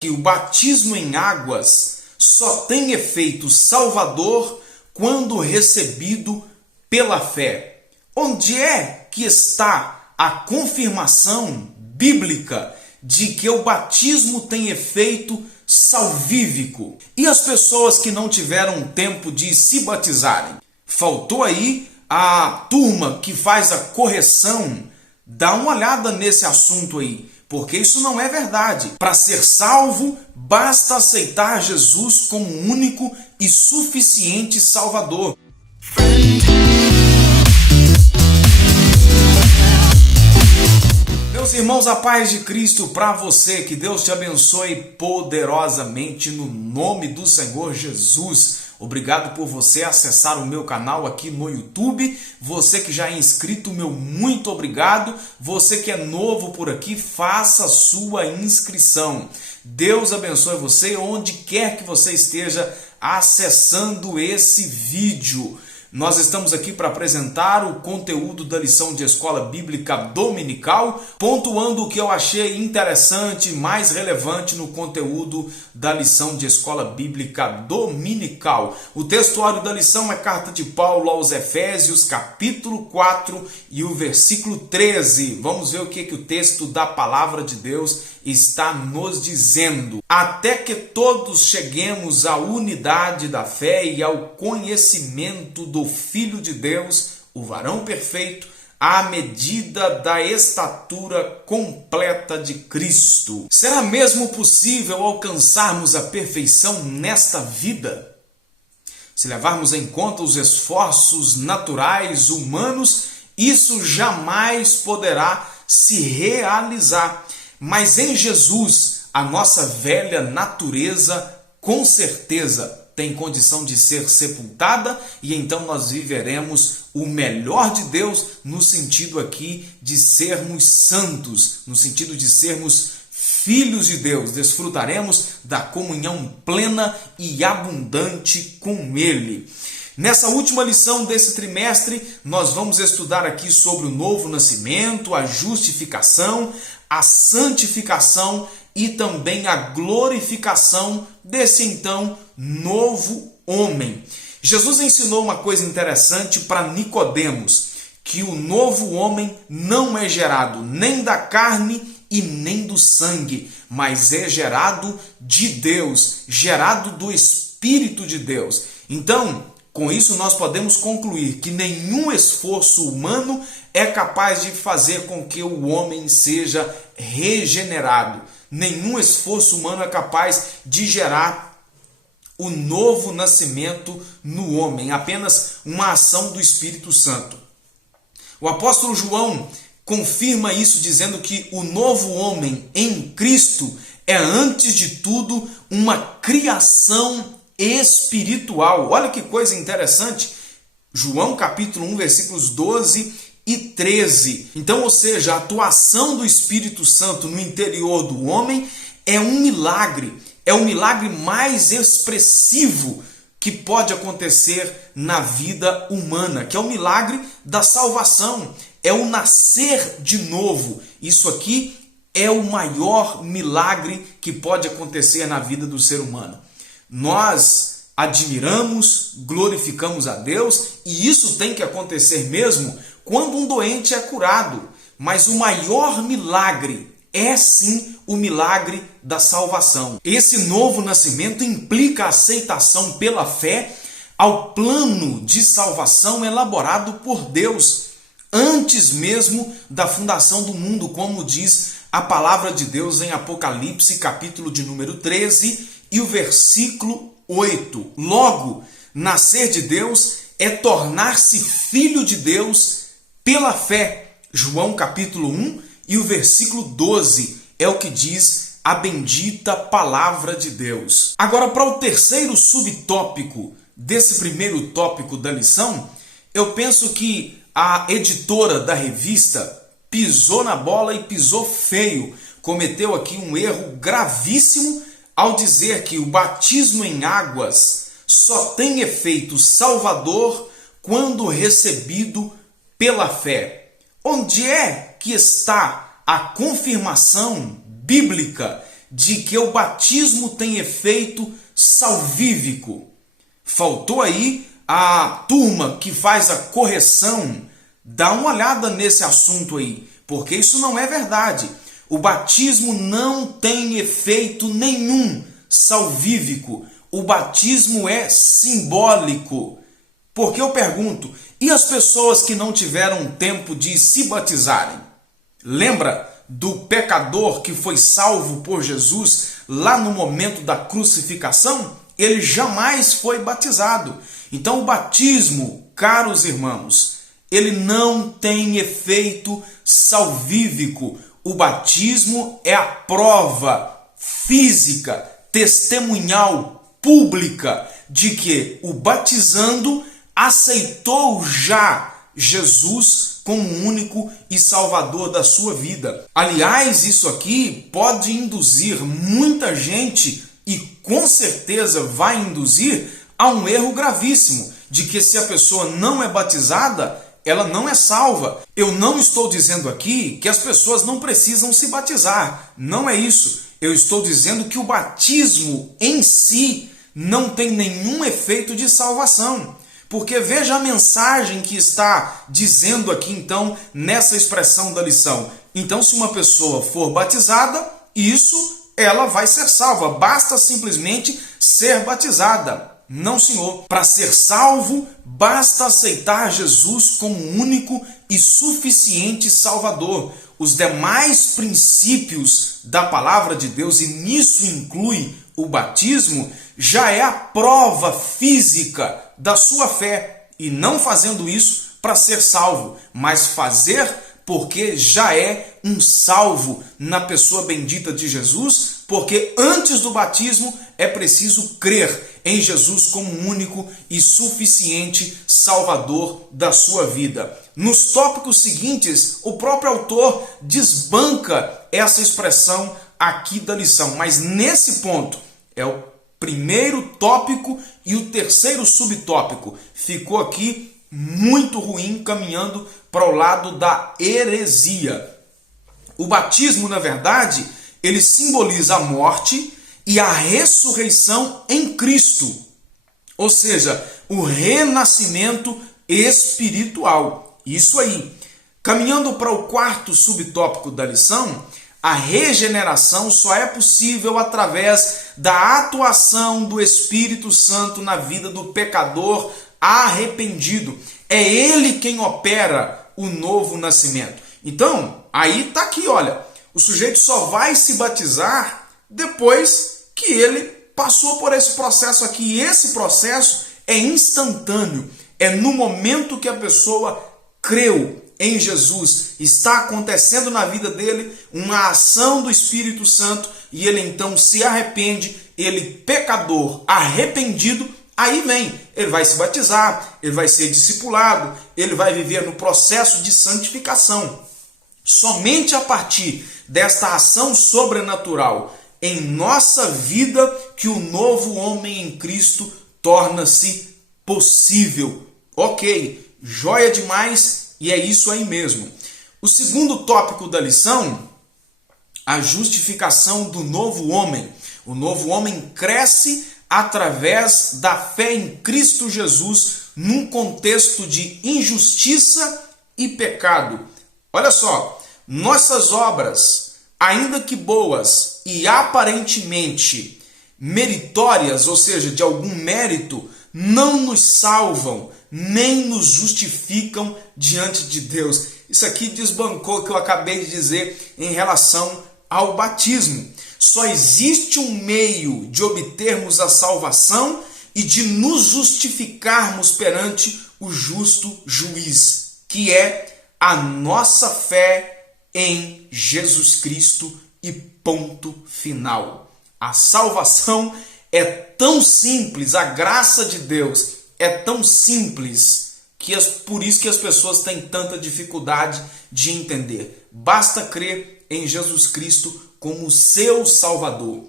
que o batismo em águas só tem efeito salvador quando recebido pela fé. Onde é que está a confirmação bíblica de que o batismo tem efeito salvífico? E as pessoas que não tiveram tempo de se batizarem? Faltou aí a turma que faz a correção. Dá uma olhada nesse assunto aí, porque isso não é verdade. Para ser salvo, basta aceitar Jesus como único e suficiente Salvador. Meus irmãos, a paz de Cristo para você, que Deus te abençoe poderosamente no nome do Senhor Jesus. Obrigado por você acessar o meu canal aqui no YouTube. Você que já é inscrito, meu muito obrigado. Você que é novo por aqui, faça a sua inscrição. Deus abençoe você onde quer que você esteja acessando esse vídeo. Nós estamos aqui para apresentar o conteúdo da lição de Escola Bíblica Dominical, pontuando o que eu achei interessante, mais relevante no conteúdo da lição de Escola Bíblica Dominical. O textuário da lição é Carta de Paulo aos Efésios, capítulo 4 e o versículo 13. Vamos ver o que o texto da Palavra de Deus está nos dizendo. Até que todos cheguemos à unidade da fé e ao conhecimento do Filho de Deus, o varão perfeito, à medida da estatura completa de Cristo. Será mesmo possível alcançarmos a perfeição nesta vida? Se levarmos em conta os esforços naturais humanos, isso jamais poderá se realizar. Mas em Jesus, a nossa velha natureza, com certeza, tem condição de ser sepultada e então nós viveremos o melhor de Deus no sentido aqui de sermos santos, no sentido de sermos filhos de Deus. Desfrutaremos da comunhão plena e abundante com Ele. Nessa última lição desse trimestre, nós vamos estudar aqui sobre o novo nascimento, a justificação, a santificação e também a glorificação desse então novo homem. Jesus ensinou uma coisa interessante para Nicodemos, que o novo homem não é gerado nem da carne e nem do sangue, mas é gerado de Deus, gerado do Espírito de Deus. Então, com isso nós podemos concluir que nenhum esforço humano é capaz de fazer com que o homem seja regenerado. Nenhum esforço humano é capaz de gerar o novo nascimento no homem, apenas uma ação do Espírito Santo. O apóstolo João confirma isso dizendo que o novo homem em Cristo é, antes de tudo, uma criação espiritual. Olha que coisa interessante. João capítulo 1, versículos 12 e 13. Então, ou seja, a atuação do Espírito Santo no interior do homem é um milagre. É o milagre mais expressivo que pode acontecer na vida humana, que é o milagre da salvação. É o nascer de novo. Isso aqui é o maior milagre que pode acontecer na vida do ser humano. Nós admiramos, glorificamos a Deus e isso tem que acontecer mesmo quando um doente é curado. Mas o maior milagre é sim o milagre da salvação. Esse novo nascimento implica a aceitação pela fé ao plano de salvação elaborado por Deus antes mesmo da fundação do mundo, como diz a palavra de Deus em Apocalipse, capítulo de número 13, e o versículo 8. Logo, nascer de Deus é tornar-se filho de Deus pela fé. João capítulo 1 e o versículo 12 é o que diz a bendita palavra de Deus. Agora, para o terceiro subtópico desse primeiro tópico da lição, eu penso que a editora da revista pisou na bola e pisou feio. Cometeu aqui um erro gravíssimo ao dizer que o batismo em águas só tem efeito salvador quando recebido pela fé. Onde é que está a confirmação bíblica de que o batismo tem efeito salvífico. Faltou aí a turma que faz a correção. Dá uma olhada nesse assunto aí, porque isso não é verdade. O batismo não tem efeito nenhum salvífico. O batismo é simbólico. Porque eu pergunto, e as pessoas que não tiveram tempo de se batizarem? Lembra do pecador que foi salvo por Jesus lá no momento da crucificação? Ele jamais foi batizado. Então o batismo, caros irmãos, ele não tem efeito salvífico. O batismo é a prova física, testemunhal, pública de que o batizando aceitou já Jesus como único e salvador da sua vida. Aliás, isso aqui pode induzir muita gente, e com certeza vai induzir, a um erro gravíssimo, de que se a pessoa não é batizada, ela não é salva. Eu não estou dizendo aqui que as pessoas não precisam se batizar. Não é isso. Eu estou dizendo que o batismo em si não tem nenhum efeito de salvação. Porque veja a mensagem que está dizendo aqui então nessa expressão da lição. Então, se uma pessoa for batizada, ela vai ser salva. Basta simplesmente ser batizada. Não, senhor. Para ser salvo, basta aceitar Jesus como único e suficiente Salvador. Os demais princípios da palavra de Deus, e nisso inclui o batismo, já é a prova física da sua fé. E não fazendo isso para ser salvo, mas fazer porque já é um salvo na pessoa bendita de Jesus, porque antes do batismo é preciso crer em Jesus como único e suficiente Salvador da sua vida. Nos tópicos seguintes, o próprio autor desbanca essa expressão aqui da lição, mas nesse ponto é o primeiro tópico e o terceiro subtópico. Ficou aqui muito ruim, caminhando para o lado da heresia. O batismo, na verdade, ele simboliza a morte e a ressurreição em Cristo. Ou seja, o renascimento espiritual. Isso aí. Caminhando para o quarto subtópico da lição, a regeneração só é possível através da atuação do Espírito Santo na vida do pecador arrependido. É ele quem opera o novo nascimento. Então, aí está aqui, olha, o sujeito só vai se batizar depois que ele passou por esse processo aqui. E esse processo é instantâneo. É no momento que a pessoa creu em Jesus, está acontecendo na vida dele uma ação do Espírito Santo e ele então se arrepende, ele pecador arrependido, aí vem, ele vai se batizar, ele vai ser discipulado, ele vai viver no processo de santificação. Somente a partir desta ação sobrenatural em nossa vida que o novo homem em Cristo torna-se possível. Ok, joia demais. E é isso aí mesmo. O segundo tópico da lição, a justificação do novo homem. O novo homem cresce através da fé em Cristo Jesus num contexto de injustiça e pecado. Olha só, nossas obras, ainda que boas e aparentemente meritórias, ou seja, de algum mérito, não nos salvam, nem nos justificam diante de Deus. Isso aqui desbancou o que eu acabei de dizer em relação ao batismo. Só existe um meio de obtermos a salvação e de nos justificarmos perante o justo juiz, que é a nossa fé em Jesus Cristo e ponto final. A salvação é tão simples, a graça de Deus é tão simples, que por isso que as pessoas têm tanta dificuldade de entender. Basta crer em Jesus Cristo como seu Salvador.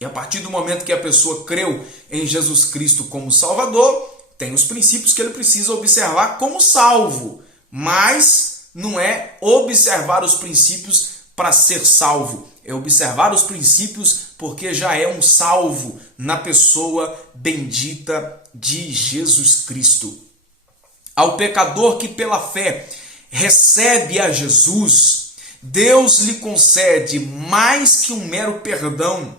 E a partir do momento que a pessoa creu em Jesus Cristo como Salvador, tem os princípios que ele precisa observar como salvo. Mas não é observar os princípios para ser salvo. observar os princípios, porque já é um salvo na pessoa bendita de Jesus Cristo. Ao pecador que pela fé recebe a Jesus, Deus lhe concede mais que um mero perdão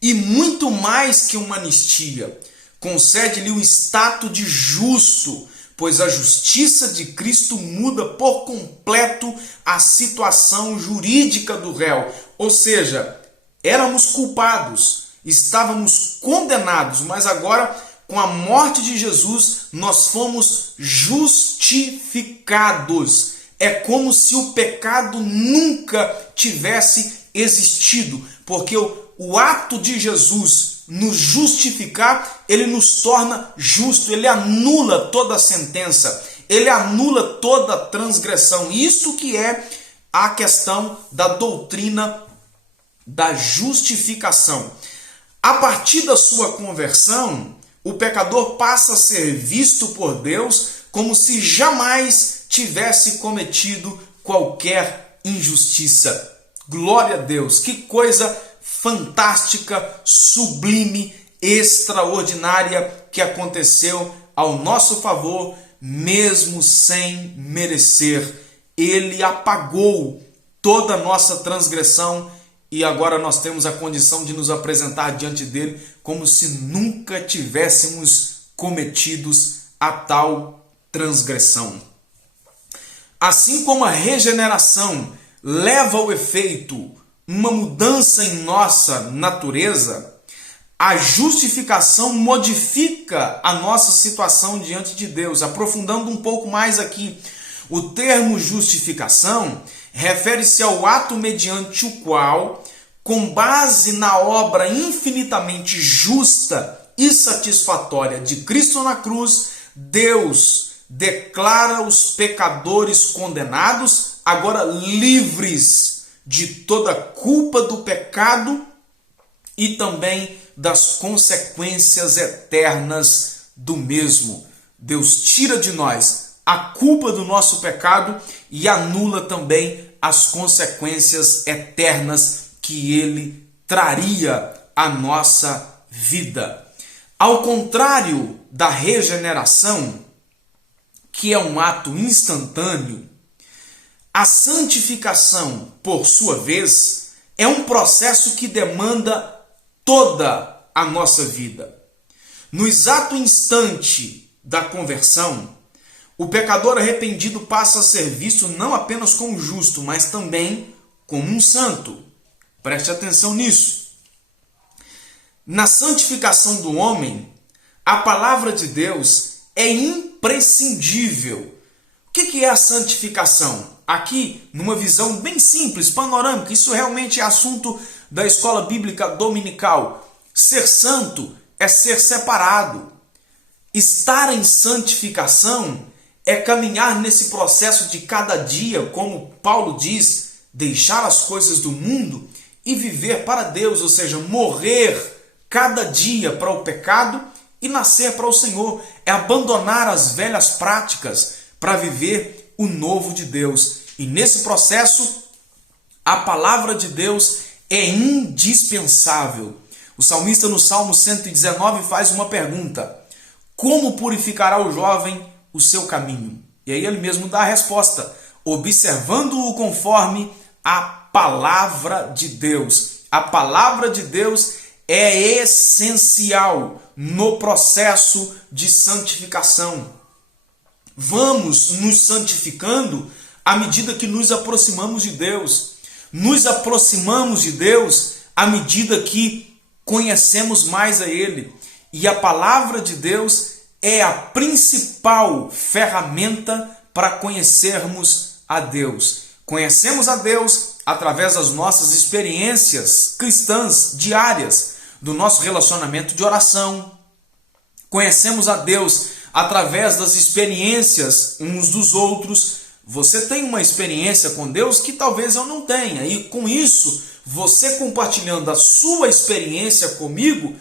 e muito mais que uma anistia. Concede-lhe o status de justo, pois a justiça de Cristo muda por completo a situação jurídica do réu. Ou seja, éramos culpados, estávamos condenados, mas agora, com a morte de Jesus, nós fomos justificados. É como se o pecado nunca tivesse existido, porque o ato de Jesus nos justificar, ele nos torna justo, ele anula toda a sentença, ele anula toda a transgressão. Isso que é a questão da doutrina da justificação. A partir da sua conversão, o pecador passa a ser visto por Deus como se jamais tivesse cometido qualquer injustiça. Glória a Deus, que coisa fantástica, sublime, extraordinária que aconteceu ao nosso favor, mesmo sem merecer. Ele apagou toda a nossa transgressão e agora nós temos a condição de nos apresentar diante dele como se nunca tivéssemos cometidos a tal transgressão. Assim como a regeneração leva ao efeito uma mudança em nossa natureza, a justificação modifica a nossa situação diante de Deus. Aprofundando um pouco mais aqui, o termo justificação refere-se ao ato mediante o qual, com base na obra infinitamente justa e satisfatória de Cristo na cruz, Deus declara os pecadores condenados, agora livres de toda culpa do pecado e também das consequências eternas do mesmo. Deus tira de nós a culpa do nosso pecado e anula também as consequências eternas que ele traria à nossa vida. Ao contrário da regeneração, que é um ato instantâneo, a santificação, por sua vez, é um processo que demanda toda a nossa vida. No exato instante da conversão, o pecador arrependido passa a ser visto não apenas como justo, mas também como um santo. Preste atenção nisso. Na santificação do homem, a palavra de Deus é imprescindível. O que é a santificação? Aqui, numa visão bem simples, panorâmica, isso realmente é assunto da escola bíblica dominical. Ser santo é ser separado. Estar em santificação é caminhar nesse processo de cada dia, como Paulo diz, deixar as coisas do mundo e viver para Deus, ou seja, morrer cada dia para o pecado e nascer para o Senhor. É abandonar as velhas práticas para viver o novo de Deus. E nesse processo, a palavra de Deus é indispensável. O salmista no Salmo 119 faz uma pergunta: como purificará o jovem o seu caminho? E aí ele mesmo dá a resposta: observando-o conforme a palavra de Deus. A palavra de Deus é essencial no processo de santificação. Vamos nos santificando à medida que nos aproximamos de Deus. Nos aproximamos de Deus à medida que conhecemos mais a Ele. E a palavra de Deus é a principal ferramenta para conhecermos a Deus. Conhecemos a Deus através das nossas experiências cristãs diárias, do nosso relacionamento de oração. Conhecemos a Deus através das experiências uns dos outros. Você tem uma experiência com Deus que talvez eu não tenha, e com isso, você compartilhando a sua experiência comigo,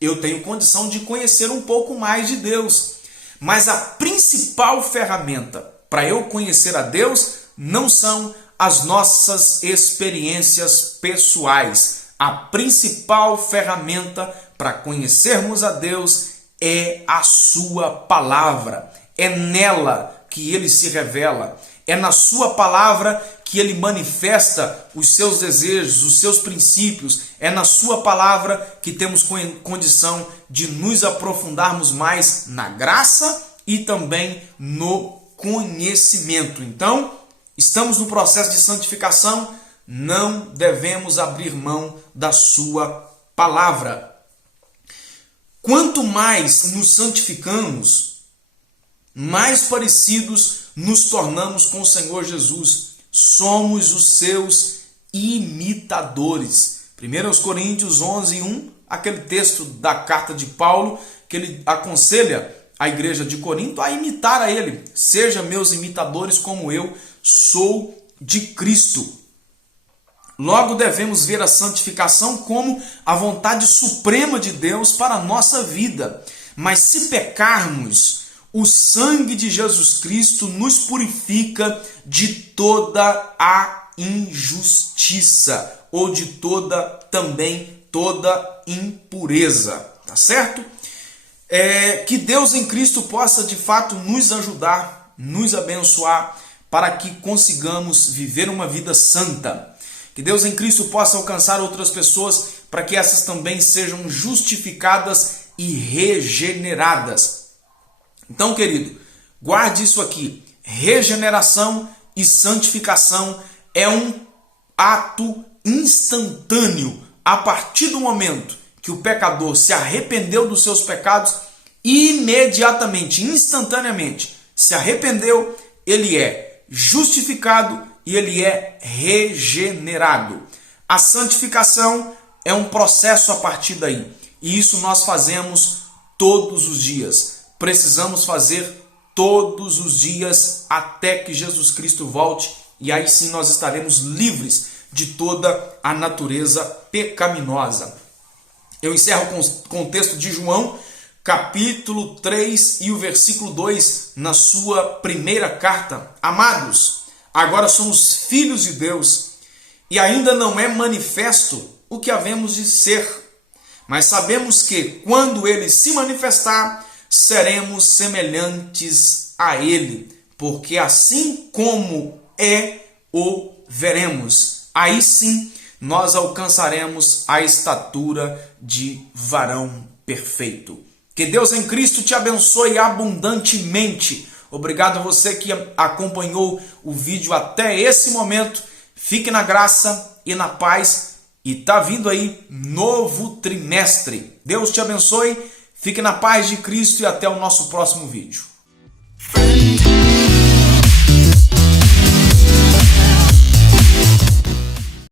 eu tenho condição de conhecer um pouco mais de Deus. Mas a principal ferramenta para eu conhecer a Deus não são as nossas experiências pessoais. A principal ferramenta para conhecermos a Deus é a sua palavra. É nela que ele se revela. É na sua palavra que ele manifesta os seus desejos, os seus princípios. É na sua palavra que temos condição de nos aprofundarmos mais na graça e também no conhecimento. Então, estamos no processo de santificação, não devemos abrir mão da sua palavra. Quanto mais nos santificamos, mais parecidos nos tornamos com o Senhor Jesus. Somos os seus imitadores. 1 Coríntios 11:1, aquele texto da carta de Paulo, que ele aconselha a igreja de Corinto a imitar a ele. Sejam meus imitadores como eu sou de Cristo. Logo devemos ver a santificação como a vontade suprema de Deus para a nossa vida. Mas se pecarmos, o sangue de Jesus Cristo nos purifica de toda a injustiça ou de toda impureza, tá certo? Que Deus em Cristo possa de fato nos ajudar, nos abençoar para que consigamos viver uma vida santa. Que Deus em Cristo possa alcançar outras pessoas para que essas também sejam justificadas e regeneradas. Então, querido, guarde isso aqui. Regeneração e santificação é um ato instantâneo. A partir do momento que o pecador se arrependeu dos seus pecados, imediatamente, instantaneamente, se arrependeu, ele é justificado e ele é regenerado. A santificação é um processo a partir daí. E isso nós fazemos todos os dias. Precisamos fazer todos os dias até que Jesus Cristo volte. E aí sim nós estaremos livres de toda a natureza pecaminosa. Eu encerro com o texto de João, capítulo 3 e o versículo 2, na sua primeira carta. Amados, agora somos filhos de Deus e ainda não é manifesto o que havemos de ser. Mas sabemos que quando ele se manifestar, seremos semelhantes a ele, porque assim como o veremos. Aí sim nós alcançaremos a estatura de varão perfeito. Que Deus em Cristo te abençoe abundantemente. Obrigado a você que acompanhou o vídeo até esse momento. Fique na graça e na paz. E tá vindo aí novo trimestre. Deus te abençoe. Fique na paz de Cristo e até o nosso próximo vídeo.